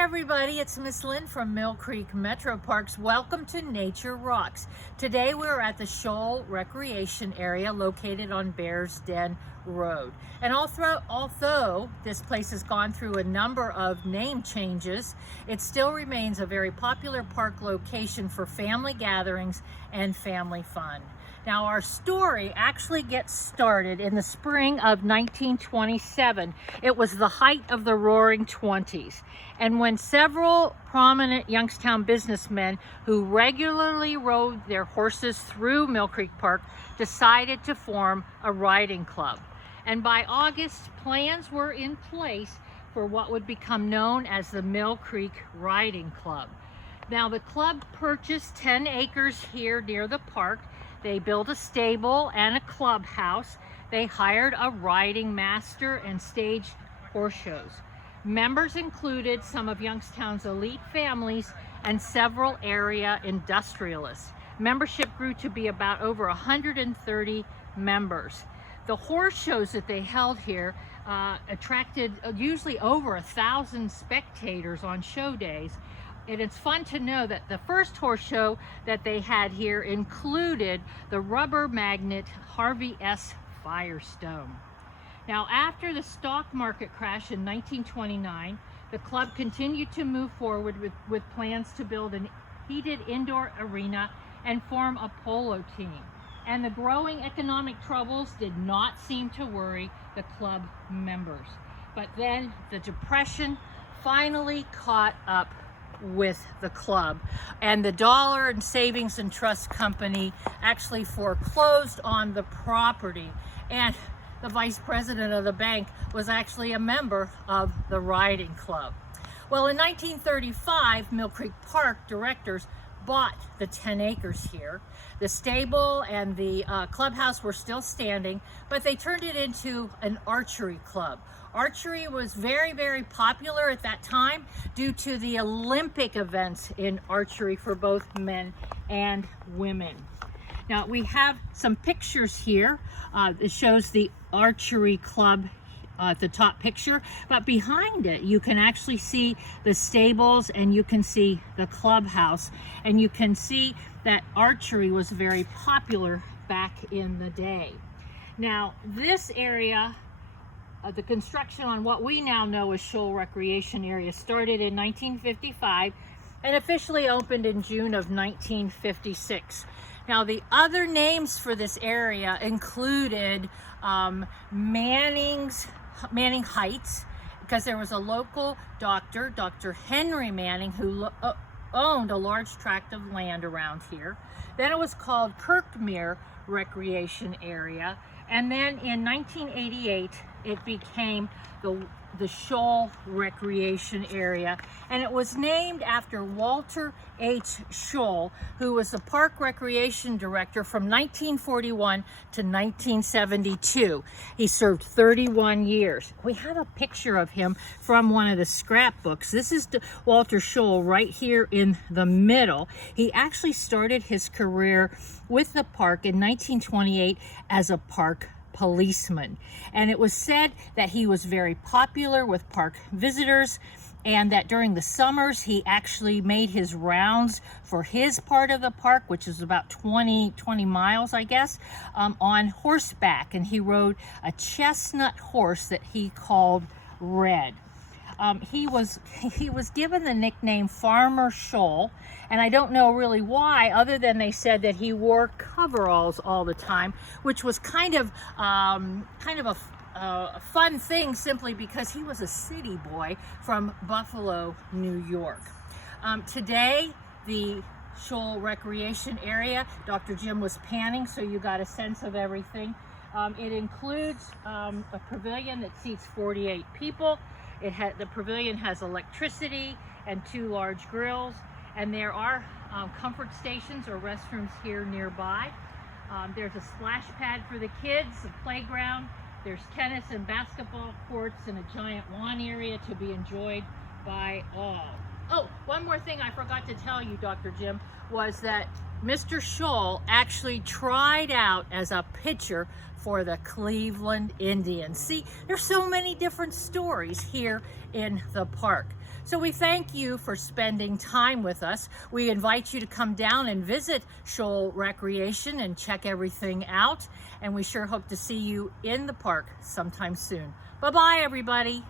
everybody, it's Miss Lynn from Mill Creek MetroParks. Welcome to Nature Rocks. Today we're at the Scholl Recreation Area located on Bears Den Road. And although this place has gone through a number of name changes, it still remains a very popular park location for family gatherings and family fun. Now, our story actually gets started in the spring of 1927. It was the height of the Roaring Twenties, and when several prominent Youngstown businessmen who regularly rode their horses through Mill Creek Park decided to form a riding club. And by August, plans were in place for what would become known as the Mill Creek Riding Club. Now, the club purchased 10 acres here near the park. They built a stable and a clubhouse. They hired a riding master and staged horse shows. Members included some of Youngstown's elite families and several area industrialists. Membership grew to be about over 130 members. The horse shows that they held here attracted usually over 1,000 spectators on show days. And it's fun to know that the first horse show that they had here included the rubber magnet Harvey S. Firestone. Now, after the stock market crash in 1929, the club continued to move forward with plans to build a heated indoor arena and form a polo team. And the growing economic troubles did not seem to worry the club members. But then the Depression finally caught up with the club, and the Dollar and Savings and Trust Company actually foreclosed on the property, and the vice president of the bank was actually a member of the riding club. Well, in 1935, Mill Creek Park directors bought the 10 acres here. The stable and the clubhouse were still standing, but they turned it into an archery club. Archery was very, very popular at that time due to the Olympic events in archery for both men and women. Now, we have some pictures here. It shows the archery club at the top picture, but behind it you can actually see the stables and you can see the clubhouse, and you can see that archery was very popular back in the day. Now, this area, the construction on what we now know as Scholl Recreation Area, started in 1955 and officially opened in June of 1956. Now, the other names for this area included Manning Heights, because there was a local doctor, Dr. Henry Manning, who owned a large tract of land around here. Then it was called Kirkmere Recreation Area, and then in 1988 it became the Scholl Recreation Area, and it was named after Walter H. Scholl, who was the park recreation director from 1941 to 1972. He served 31 years. We have a picture of him from one of the scrapbooks. This is Walter Scholl right here in the middle. He actually started his career with the park in 1928 as a park policeman, and it was said that he was very popular with park visitors, and that during the summers he actually made his rounds for his part of the park, which is about 20 miles, I guess, on horseback, and he rode a chestnut horse that he called Red. He was given the nickname Farmer Scholl, and I don't know really why, other than they said that he wore coveralls all the time, which was kind of a fun thing, simply because he was a city boy from Buffalo, New York. Today, the Scholl Recreation Area, Dr. Jim was panning, so you got a sense of everything. It includes a pavilion that seats 48 people. The pavilion has electricity and 2 large grills, and there are comfort stations or restrooms here nearby. There's a splash pad for the kids, a playground. There's tennis and basketball courts and a giant lawn area to be enjoyed by all. Oh, one more thing I forgot to tell you, Dr. Jim, was that Mr. Scholl actually tried out as a pitcher for the Cleveland Indians. See, there's so many different stories here in the park. So we thank you for spending time with us. We invite you to come down and visit Scholl Recreation and check everything out. And we sure hope to see you in the park sometime soon. Bye-bye, everybody.